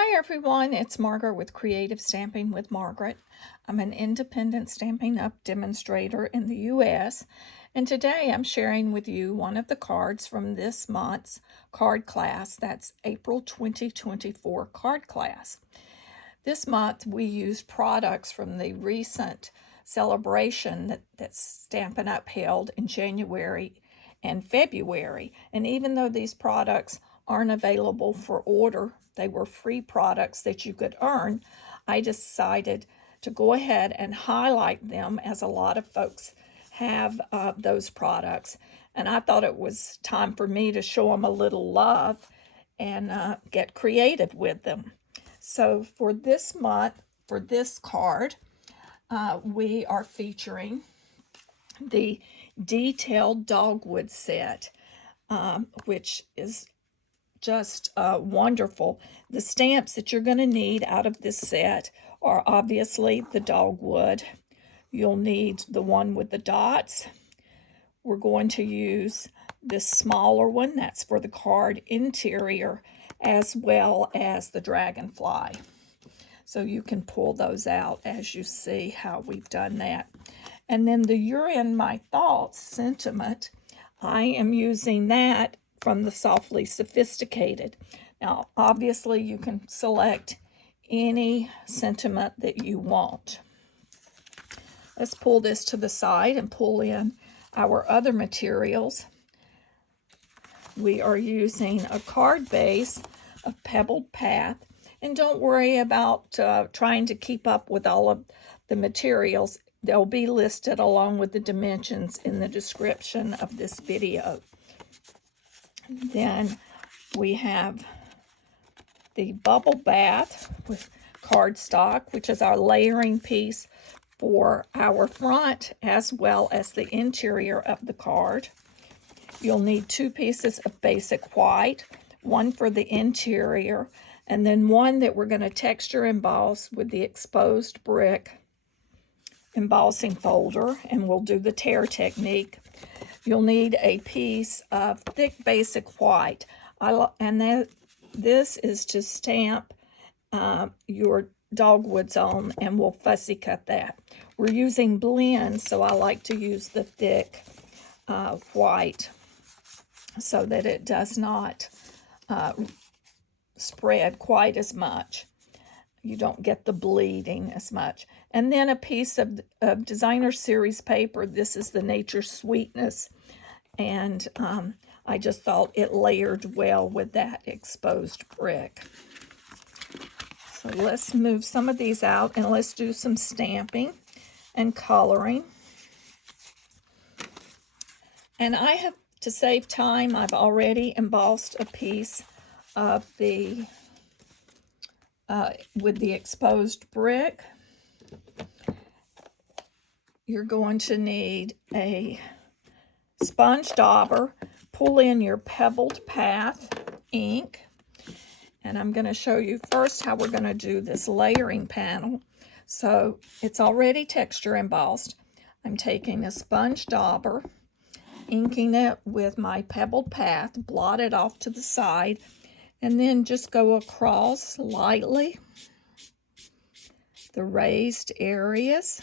Hi everyone, it's Margaret with Creative Stamping with Margaret. I'm an independent Stampin' Up demonstrator in the US, and today I'm sharing with you one of the cards from this month's card class. That's April 2024 card class. This month we used products from the recent Sale-a-bration that Stampin' Up held in January and February, and even though these products aren't available for order, they were free products that you could earn, I decided to go ahead and highlight them, as a lot of folks have those products, and I thought it was time for me to show them a little love and get creative with them. So for this month, for this card, we are featuring the Detailed Dogwood set, which is just wonderful. The stamps that you're going to need out of this set are obviously the dogwood. You'll need the one with the dots. We're going to use this smaller one, that's for the card interior, as well as the dragonfly. So you can pull those out as you see how we've done that. And then the You're in My Thoughts sentiment, I am using that from the Softly Sophisticated. Now, obviously, you can select any sentiment that you want. Let's pull this to the side and pull in our other materials. We are using a card base of Pebbled Path, and don't worry about trying to keep up with all of the materials. They'll be listed along with the dimensions in the description of this video. Then we have the Bubble Bath with cardstock, which is our layering piece for our front as well as the interior of the card. You'll need 2 pieces of Basic White, one for the interior, and then one that we're going to texture emboss with the exposed brick embossing folder, and we'll do the tear technique. You'll need a piece of thick Basic White, this is to stamp your dogwoods on, and we'll fussy cut that. We're using blend, so I like to use the thick white so that it does not spread quite as much. You don't get the bleeding as much. And then a piece of Designer Series paper. This is the Nature Sweetness, and I just thought it layered well with that exposed brick. So let's move some of these out and let's do some stamping and coloring. And I have, to save time, I've already embossed a piece of the with the exposed brick. You're going to need a sponge dauber. Pull in your Pebbled Path ink, and I'm going to show you first how we're going to do this layering panel. So it's already texture embossed. I'm taking a sponge dauber, inking it with my Pebbled Path, blot it off to the side, and then just go across lightly the raised areas.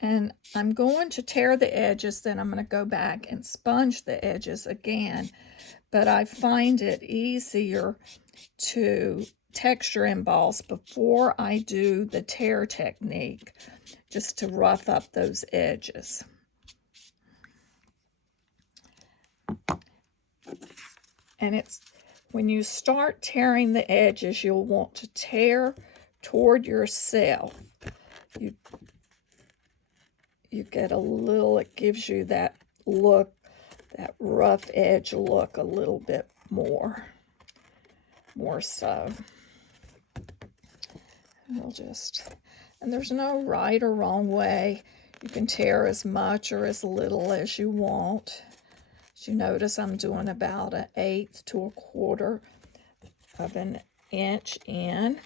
And I'm going to tear the edges, then I'm going to go back and sponge the edges again. But I find it easier to texture emboss before I do the tear technique, just to rough up those edges. And it's when you start tearing the edges, you'll want to tear toward yourself. You get a little, it gives you that look, that rough edge look a little bit more so. We'll just, and there's no right or wrong way. You can tear as much or as little as you want. As you notice, I'm doing about 1/8 to 1/4 of an inch in.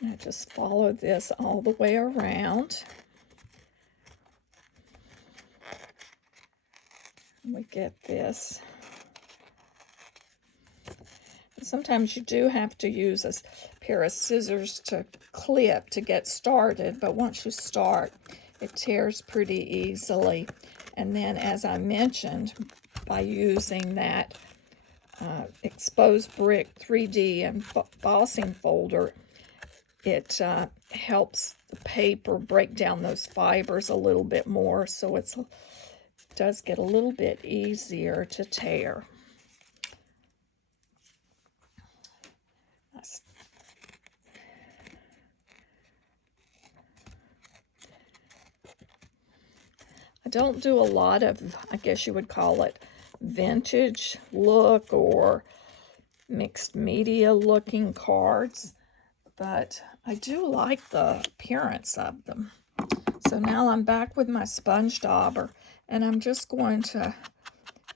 And I just follow this all the way around. And we get this. Sometimes you do have to use a pair of scissors to clip to get started, but once you start, it tears pretty easily. And then, as I mentioned, by using that exposed brick 3D embossing folder, it helps the paper break down those fibers a little bit more, so it does get a little bit easier to tear. I don't do a lot of, I guess you would call it, vintage look or mixed media looking cards, but I do like the appearance of them. So now I'm back with my sponge dauber, and I'm just going to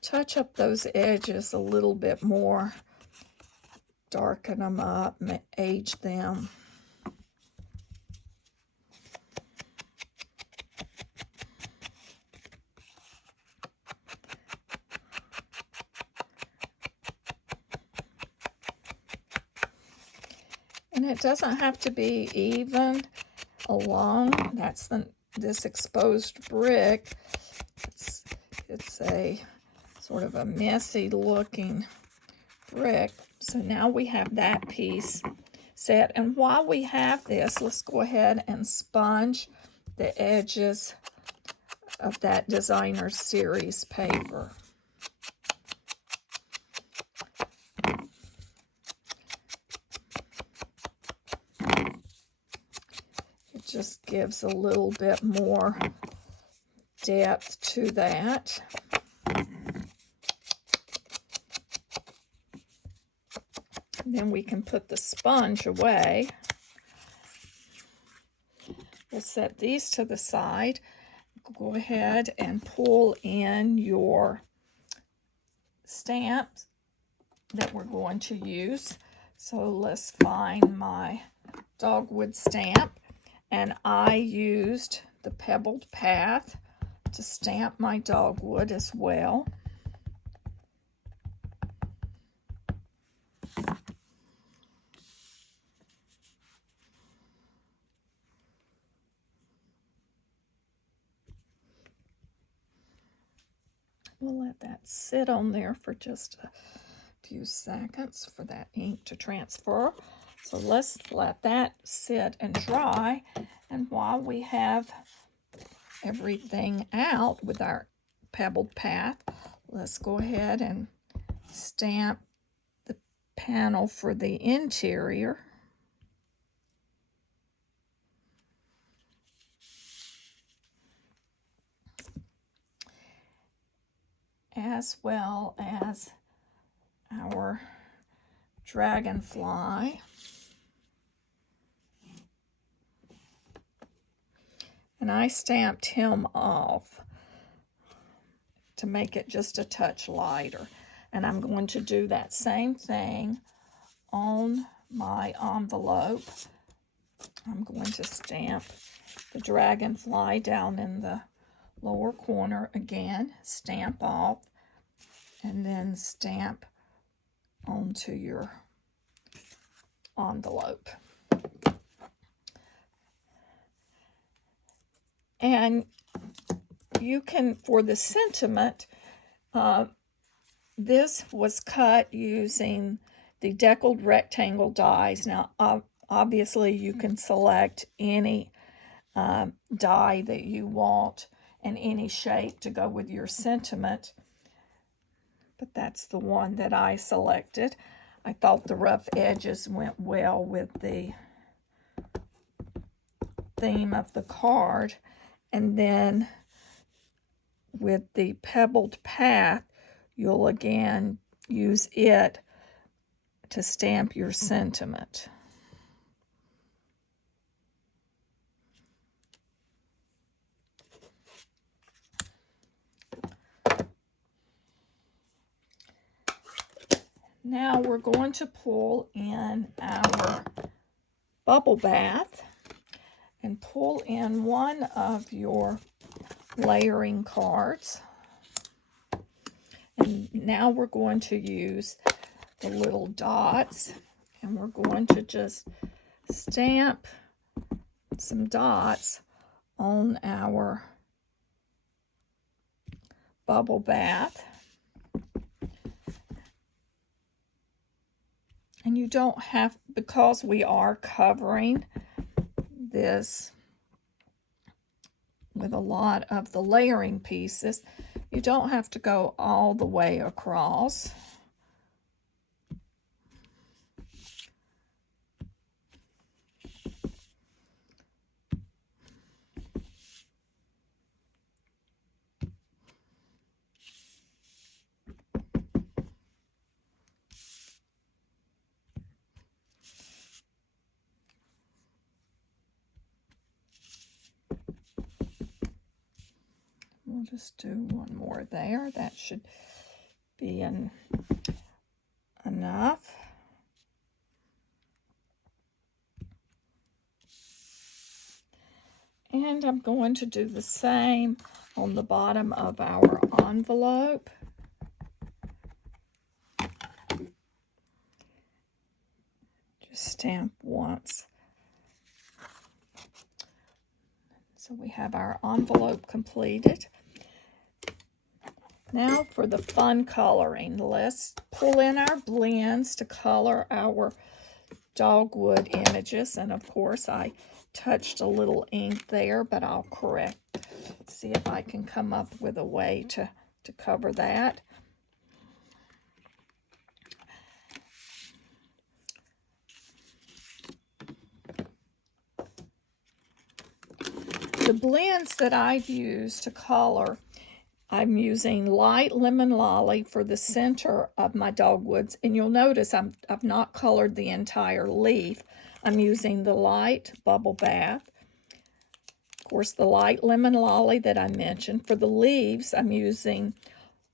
touch up those edges a little bit more, darken them up, age them. And it doesn't have to be even along. That's this exposed brick. It's a sort of a messy looking brick. So now we have that piece set. And while we have this, let's go ahead and sponge the edges of that designer series paper. Just gives a little bit more depth to that. And then we can put the sponge away. We'll set these to the side. Go ahead and pull in your stamps that we're going to use. So let's find my dogwood stamp. And I used the Pebbled Path to stamp my dogwood as well. We'll let that sit on there for just a few seconds for that ink to transfer. So let's let that sit and dry. And while we have everything out with our Pebbled Path, let's go ahead and stamp the panel for the interior. As well as our dragonfly. And I stamped him off to make it just a touch lighter. And I'm going to do that same thing on my envelope. I'm going to stamp the dragonfly down in the lower corner again, stamp off, and then stamp onto your envelope. And you can, for the sentiment, this was cut using the deckled rectangle dies. Now, obviously, you can select any die that you want and any shape to go with your sentiment, but that's the one that I selected. I thought the rough edges went well with the theme of the card. And then with the Pebbled Path, you'll again use it to stamp your sentiment. Now we're going to pull in our bubble bath and pull in one of your layering cards. And now we're going to use the little dots, and we're going to just stamp some dots on our bubble bath. And you don't have, because we are covering this with a lot of the layering pieces, you don't have to go all the way across. We'll just do one more there. That should be enough. And I'm going to do the same on the bottom of our envelope. Just stamp once. So we have our envelope completed. Now for the fun coloring. Let's pull in our blends to color our dogwood images. And of course I touched a little ink there, but I'll correct. See if I can come up with a way to cover that. The blends that I've used to color, I'm using light lemon lolly for the center of my dogwoods, and you'll notice I've not colored the entire leaf. I'm using the light bubble bath. Of course, the light lemon lolly that I mentioned. For the leaves, I'm using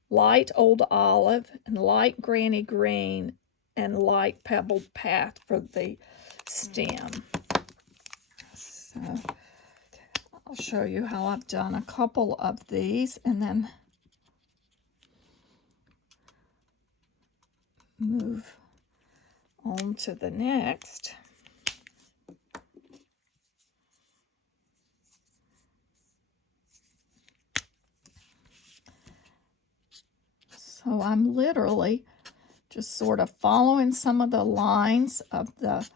light old olive and light granny green and light pebbled path for the stem. So I'll show you how I've done a couple of these and then move on to the next. So I'm literally just sort of following some of the lines of the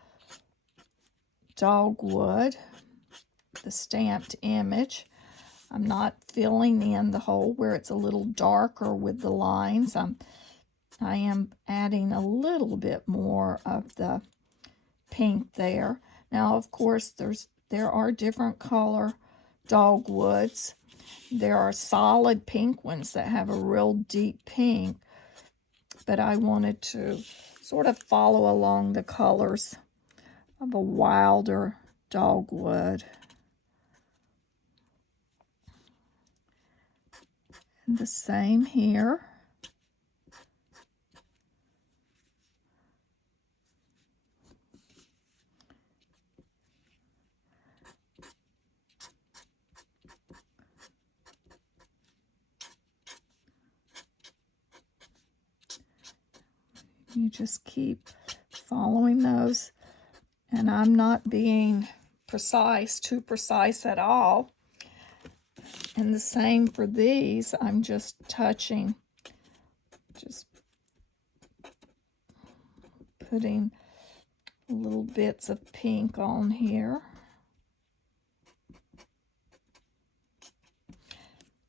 dogwood, the stamped image. I'm not filling in the hole where it's a little darker with the lines. I am adding a little bit more of the pink there. Now, of course, there are different color dogwoods. There are solid pink ones that have a real deep pink, but I wanted to sort of follow along the colors of a wilder dogwood. And the same here. You just keep following those, and I'm not being too precise at all. And the same for these. I'm just touching, just putting little bits of pink on here.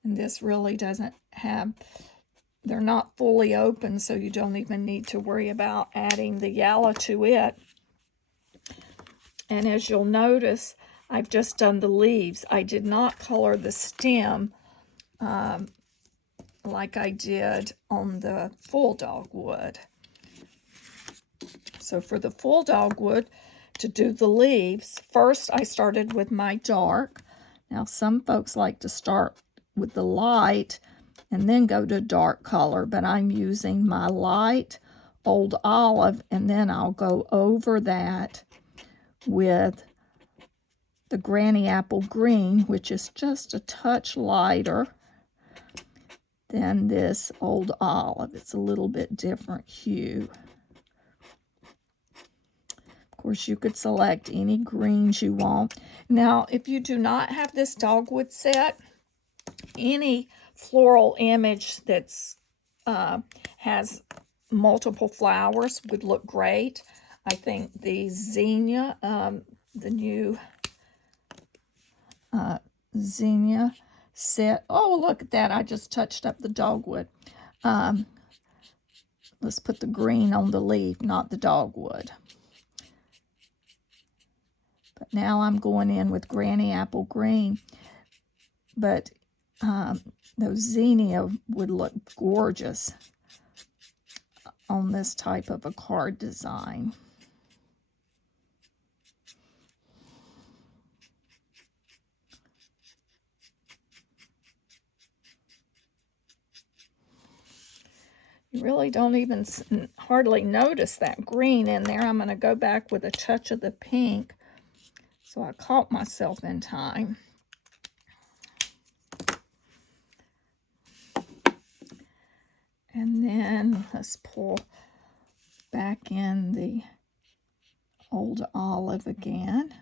And this really doesn't have, they're not fully open, so you don't even need to worry about adding the yellow to it. And as you'll notice, I've just done the leaves. I did not color the stem like I did on the full dogwood. So for the full dogwood, to do the leaves, first I started with my dark. Now some folks like to start with the light and then go to dark color, but I'm using my light old olive, and then I'll go over that with the Granny Apple Green, which is just a touch lighter than this Old Olive. It's a little bit different hue. Of course, you could select any greens you want. Now, if you do not have this dogwood set, any floral image that's has multiple flowers would look great. I think the zinnia, the new zinnia set. Oh, look at that. I just touched up the dogwood. Let's put the green on the leaf, not the dogwood. But now I'm going in with Granny Apple Green. But those zinnia would look gorgeous on this type of a card design. You really don't even hardly notice that green in there. I'm going to go back with a touch of the pink, so I caught myself in time. And then let's pull back in the Old Olive again.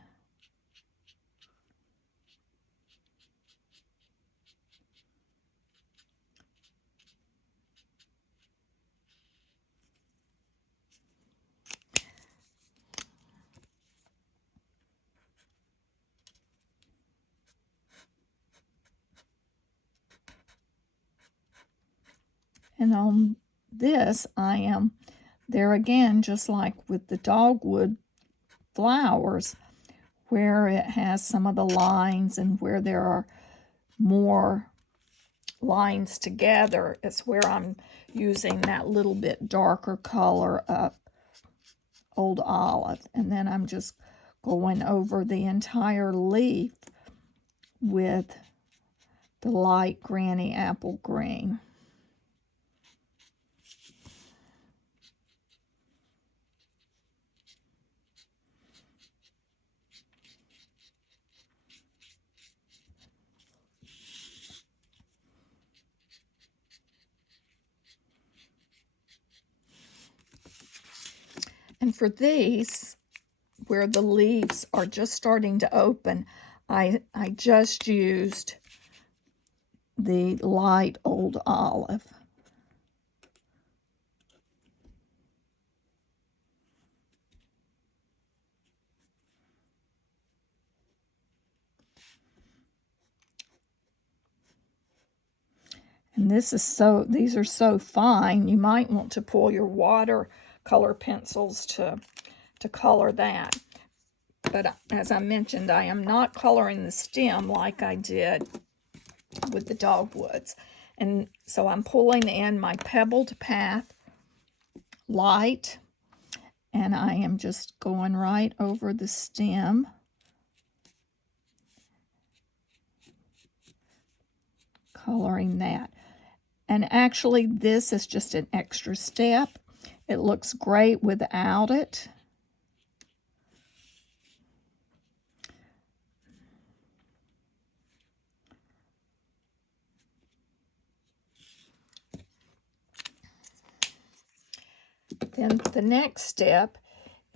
And on this, I am there again, just like with the dogwood flowers, where it has some of the lines and where there are more lines together. It's where I'm using that little bit darker color of Old Olive. And then I'm just going over the entire leaf with the light Granny Apple Green. And for these, where the leaves are just starting to open, I just used the light Old Olive. And these are so fine, you might want to pull your watercolor pencils to color that. But as I mentioned, I am not coloring the stem like I did with the dogwoods. And so I'm pulling in my Pebbled Path light, and I am just going right over the stem. Coloring that. And actually, this is just an extra step. It looks great without it. Then the next step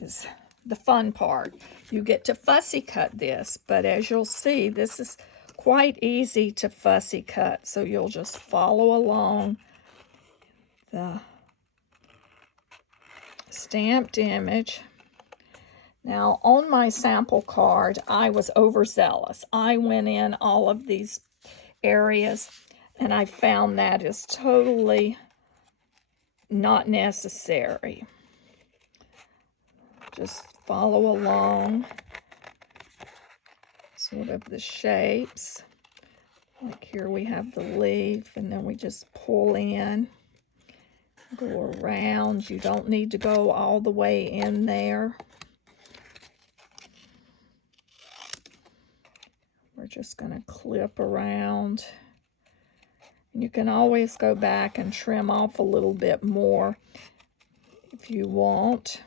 is the fun part. You get to fussy cut this, but as you'll see, this is quite easy to fussy cut. So you'll just follow along the stamped image. Now, on my sample card, I was overzealous. I went in all of these areas, and I found that is totally not necessary. Just follow along sort of the shapes. Like here we have the leaf, and then we just pull in, go around. You don't need to go all the way in there. We're just going to clip around. And you can always go back and trim off a little bit more if you want.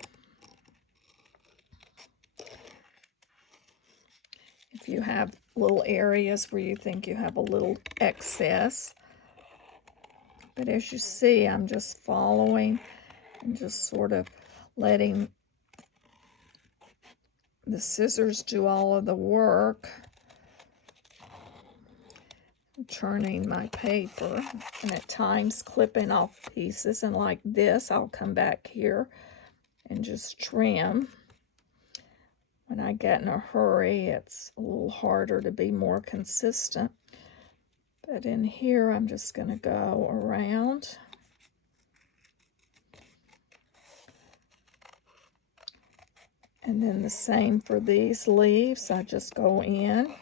if you have little areas where you think you have a little excess. But as you see, I'm just following and just sort of letting the scissors do all of the work. I'm turning my paper and at times clipping off pieces, and like this, I'll come back here and just trim. When I get in a hurry, it's a little harder to be more consistent. But in here, I'm just going to go around. And then the same for these leaves. I just go in.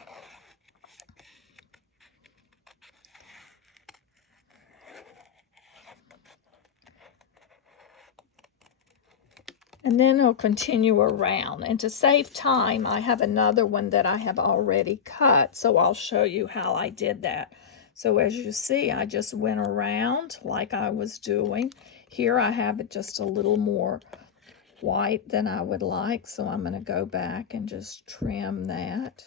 And then I'll continue around. And to save time, I have another one that I have already cut, so I'll show you how I did that. So as you see, I just went around like I was doing. Here I have it just a little more white than I would like, so I'm going to go back and just trim that.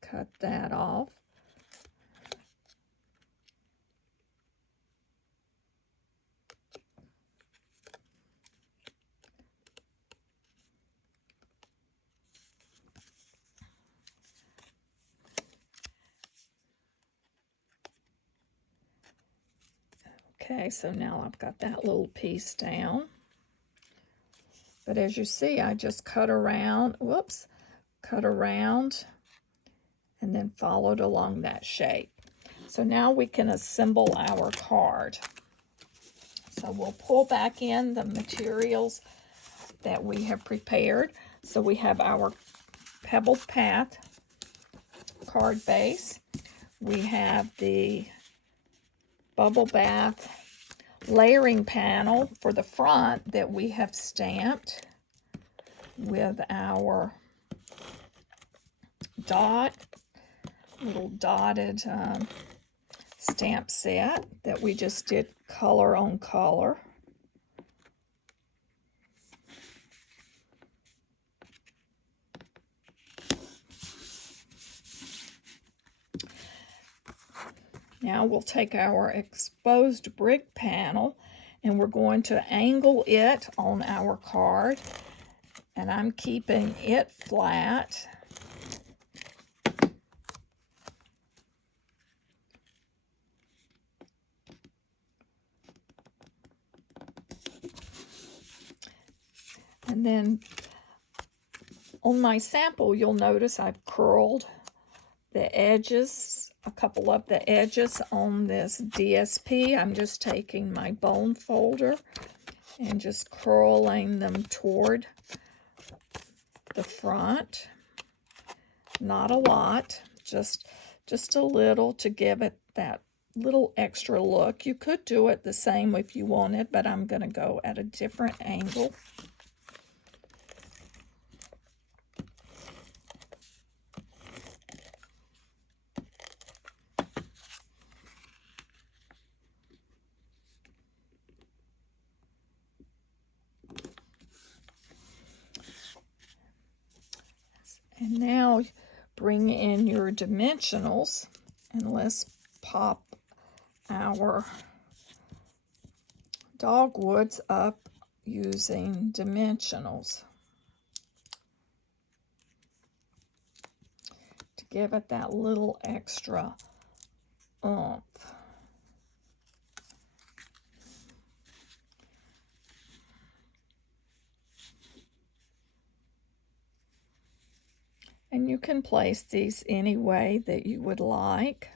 Cut that off. Okay, so now I've got that little piece down. But as you see, I just cut around, cut around, and then followed along that shape. So now we can assemble our card. So we'll pull back in the materials that we have prepared. So we have our Pebbled Path card base. We have the Bubble Bath layering panel for the front that we have stamped with our little dotted stamp set that we just did color on color. Now we'll take our exposed brick panel and we're going to angle it on our card, and I'm keeping it flat. And then on my sample, you'll notice I've curled the edges, a couple of the edges on this DSP. I'm just taking my bone folder and just curling them toward the front. Not a lot, just a little to give it that little extra look. You could do it the same if you wanted, but I'm going to go at a different angle. And now bring in your dimensionals, and let's pop our dogwoods up using dimensionals to give it that little extra oomph. And you can place these any way that you would like.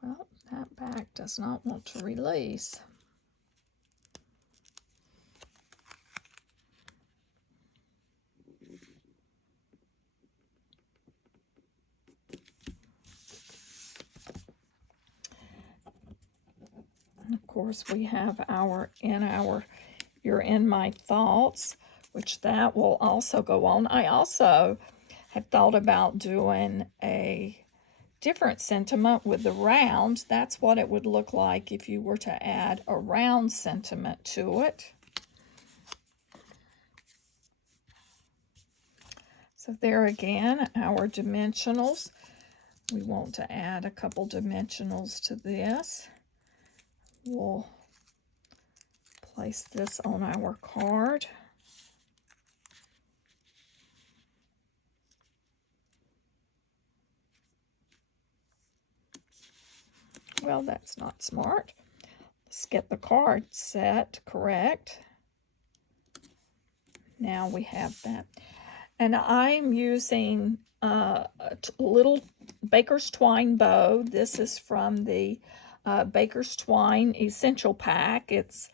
Well, that back does not want to release. Of course, we have You're in My Thoughts, which that will also go on. I also have thought about doing a different sentiment with the round. That's what it would look like if you were to add a round sentiment to it. So there again, our dimensionals. We want to add a couple dimensionals to this. We'll place this on our card. Well, that's not smart. Let's get the card set correct. Now we have that. And I'm using a little Baker's Twine bow. This is from the Baker's Twine Essential Pack. It's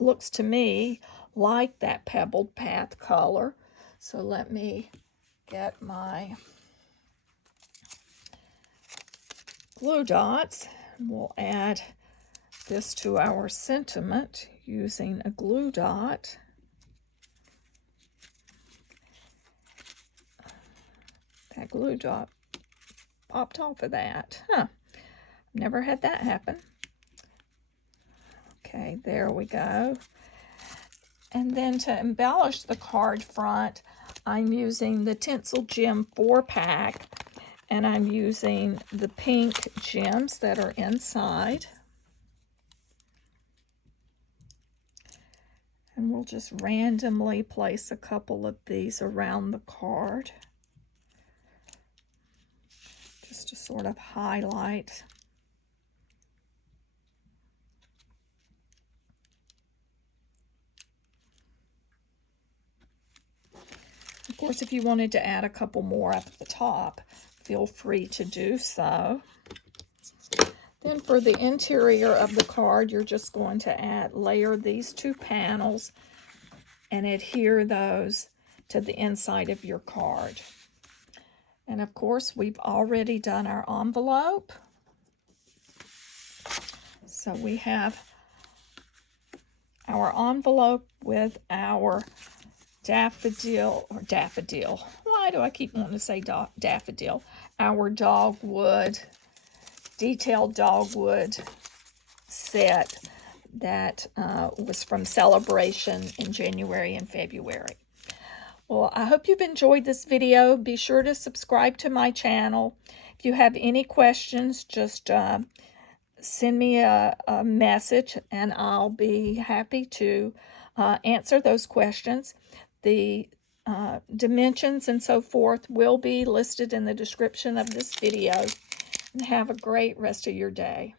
looks to me like that Pebbled Path color. So let me get my glue dots. We'll add this to our sentiment using a glue dot. That glue dot popped off of that. Never had that happen. Okay, there we go. And then to embellish the card front, I'm using the Tinsel Gem 4-pack, and I'm using the pink gems that are inside. And we'll just randomly place a couple of these around the card, just to sort of highlight. Of course, if you wanted to add a couple more up at the top, feel free to do so. Then for the interior of the card, you're just going to layer these two panels and adhere those to the inside of your card. And of course, we've already done our envelope. So we have our envelope with our daffodil. Why do I keep wanting to say daffodil? Our dogwood, detailed dogwood set that was from Sale-a-bration in January and February. Well, I hope you've enjoyed this video. Be sure to subscribe to my channel. If you have any questions, just send me a message and I'll be happy to answer those questions. The dimensions and so forth will be listed in the description of this video. And have a great rest of your day.